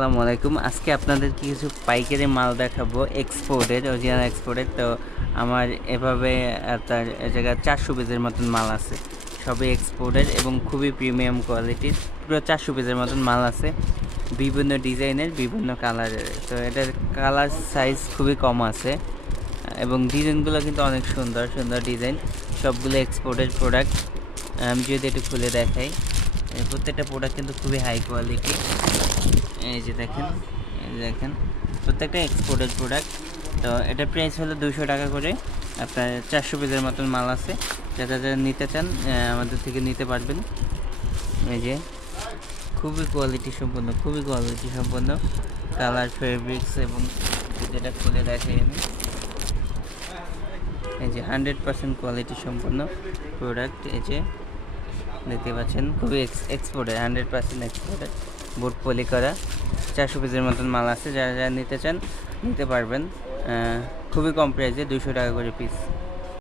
আসসালামু আলাইকুম। আজকে আপনাদেরকে কিছু পাইকারি মাল দেখাবো এক্সপোর্টের, অরিজিনাল এক্সপোর্টের। তো আমার এভাবে আপনার এ জায়গায় 400 পিসের মতন মাল আছে। সবই এক্সপোর্টের এবং খুবই প্রিমিয়াম কোয়ালিটির। পুরো 400 পিসের মতন মাল আছে, বিভিন্ন ডিজাইনের, বিভিন্ন কালারের। তো এটার কালার সাইজ খুবই কম আছে এবং ডিজাইনগুলো কিন্তু অনেক সুন্দর সুন্দর ডিজাইন। সবগুলো এক্সপোর্টের প্রোডাক্ট। আমি যদি একটু খুলে দেখাই, প্রত্যেকটা প্রোডাক্ট কিন্তু খুবই হাই কোয়ালিটি। এই যে দেখেন প্রত্যেকটা এক্সপোর্টেড প্রোডাক্ট। তো এটার প্রাইস হলো 200 টাকা করে। আপনার 400 পিসের মতন মাল আছে। যারা যারা নিতে চান আমাদের থেকে নিতে পারবেন। এই যে খুবই কোয়ালিটি সম্পন্ন কালার, ফেব্রিক্স এবং যেটা খুলে দেখাই আমি, এই যে 100% কোয়ালিটি সম্পন্ন প্রোডাক্ট। এই যে দেখতে পাচ্ছেন, খুবই এক্সপোর্টেড, 100% এক্সপোর্টেড, বোর্ড পলি করা। 400 পিসের মতন মাল আছে, যারা যারা নিতে চান নিতে পারবেন। খুবই কম প্রাইসে, 200 টাকা করে পিস।